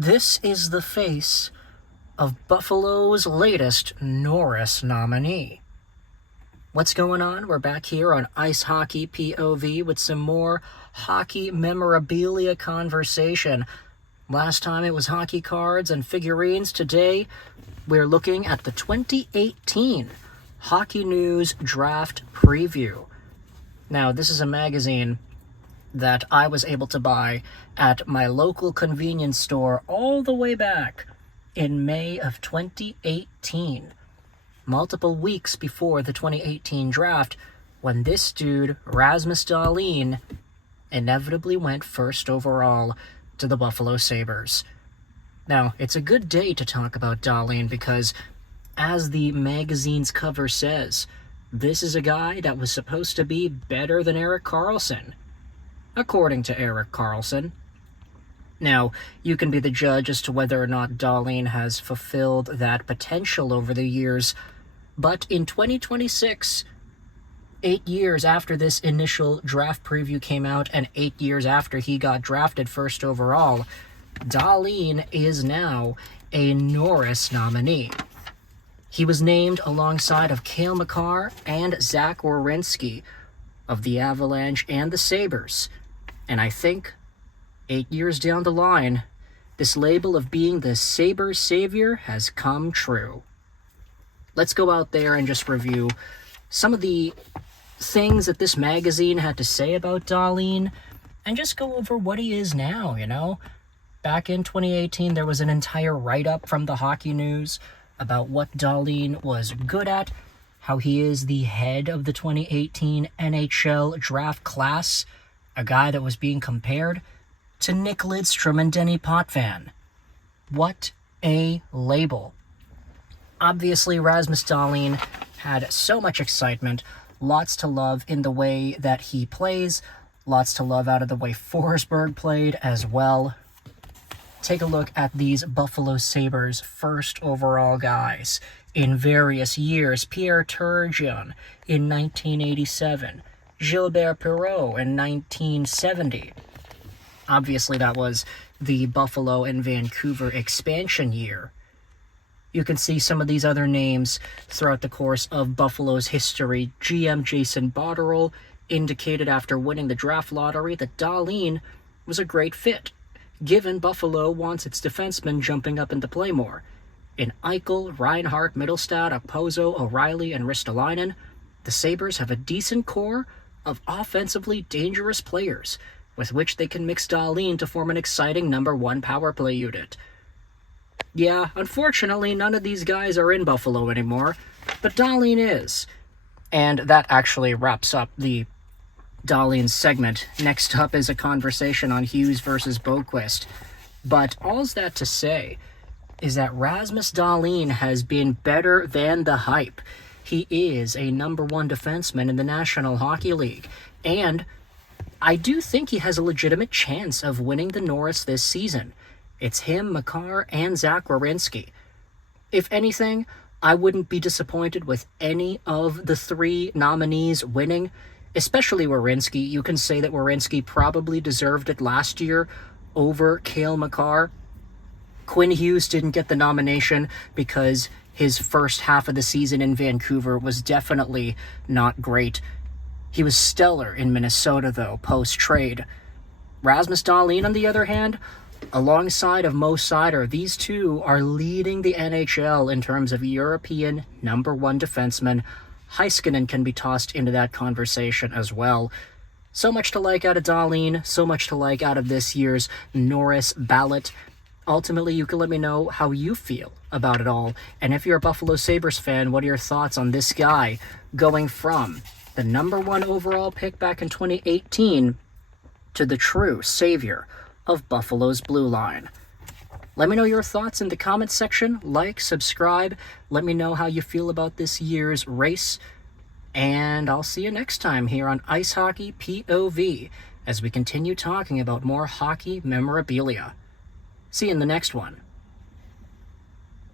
This is the face of Buffalo's latest Norris nominee. What's going on? We're back here on Ice Hockey POV with some more hockey memorabilia conversation. Last time it was hockey cards and figurines. Today we're looking at the 2018 Hockey News Draft Preview. Now, this is a magazine that I was able to buy at my local convenience store all the way back in May of 2018. Multiple weeks before the 2018 draft, when this dude, Rasmus Dahlin, inevitably went first overall to the Buffalo Sabres. Now, it's a good day to talk about Dahlin because, as the magazine's cover says, this is a guy that was supposed to be better than Erik Karlsson, according to Erik Karlsson. Now, you can be the judge as to whether or not Dahlin has fulfilled that potential over the years, but in 2026, 8 years after this initial draft preview came out and 8 years after he got drafted first overall, Dahlin is now a Norris nominee. He was named alongside of Cale Makar and Zach Werenski of the Avalanche and the Sabres. And I think 8 years down the line, this label of being the Sabres savior has come true. Let's go out there and just review some of the things that this magazine had to say about Dahlin and just go over what he is now, Back in 2018, there was an entire write-up from the Hockey News about what Dahlin was good at, how he is the head of the 2018 NHL draft class, a guy that was being compared to Nick Lidstrom and Denny Potvin. What a label. Obviously, Rasmus Dahlin had so much excitement, lots to love in the way that he plays, lots to love out of the way Forsberg played as well. Take a look at these Buffalo Sabres first overall guys in various years. Pierre Turgeon in 1987, Gilbert Perreault in 1970. Obviously, that was the Buffalo and Vancouver expansion year. You can see some of these other names throughout the course of Buffalo's history. GM Jason Botterill indicated after winning the draft lottery that Dahlin was a great fit, given Buffalo wants its defensemen jumping up into play more. In Eichel, Reinhart, Mittelstadt, Okposo, O'Reilly, and Ristolainen, the Sabres have a decent core of offensively dangerous players with which they can mix Dahlin to form an exciting number one power play unit. Yeah, unfortunately, none of these guys are in Buffalo anymore, but Dahlin is. And that actually wraps up the Dahlin segment. Next up is a conversation on Hughes versus Boqvist. But all's that to say is that Rasmus Dahlin has been better than the hype. He is a number one defenseman in the National Hockey League, and I do think he has a legitimate chance of winning the Norris this season. It's him, Makar, and Zach Werenski. If anything, I wouldn't be disappointed with any of the three nominees winning, especially Werenski. You can say that Werenski probably deserved it last year over Cale Makar. Quinn Hughes didn't get the nomination because his first half of the season in Vancouver was definitely not great. He was stellar in Minnesota, though, post-trade. Rasmus Dahlin, on the other hand, alongside of Mo Seider, these two are leading the NHL in terms of European number one defensemen. Heiskanen can be tossed into that conversation as well. So much to like out of Dahlin, so much to like out of this year's Norris ballot. Ultimately, you can let me know how you feel about it all. And if you're a Buffalo Sabres fan, what are your thoughts on this guy going from the number one overall pick back in 2018 to the true savior of Buffalo's blue line? Let me know your thoughts in the comments section. Like, subscribe. Let me know how you feel about this year's race. And I'll see you next time here on Ice Hockey POV as we continue talking about more hockey memorabilia. See you in the next one.